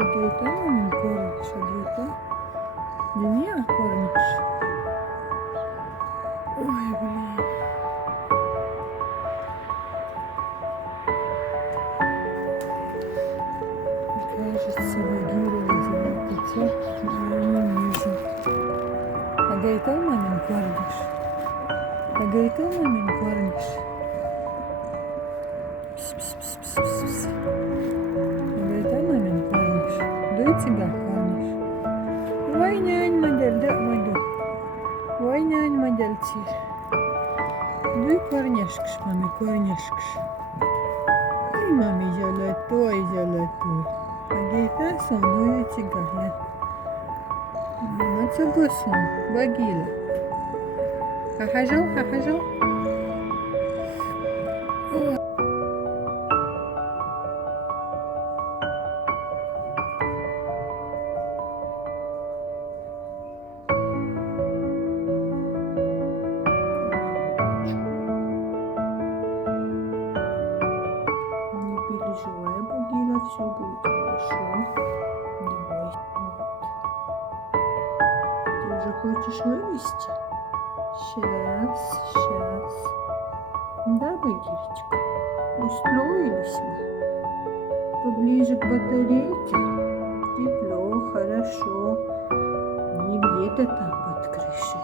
Где-то мамин кормишь, а где-то меня кормишь. Ой, блин. Кажется, Багира вызывает отца, но я не вижу. А где-то мамин кормишь? А где-то мамин кормишь? Пс-пс-пс-пс-пс. Где-то мамин кормишь? Да и тебя кормишь. Vay nyan model yapmadı. Vay nyan model çir. Duy корняшкш, маме, корняшкш. Ай, маме, золотой, золотой. А где-то сон, ну и тигая. Ну, это сон, багила. Хахажал, хахажал. Не переживай, Багира, все будет хорошо. Не бойся. Ты уже хочешь вывести? Сейчас. Да, Багирочка? Устроились мы. Поближе к батарейке. Тепло, хорошо. Не где-то там под крышей.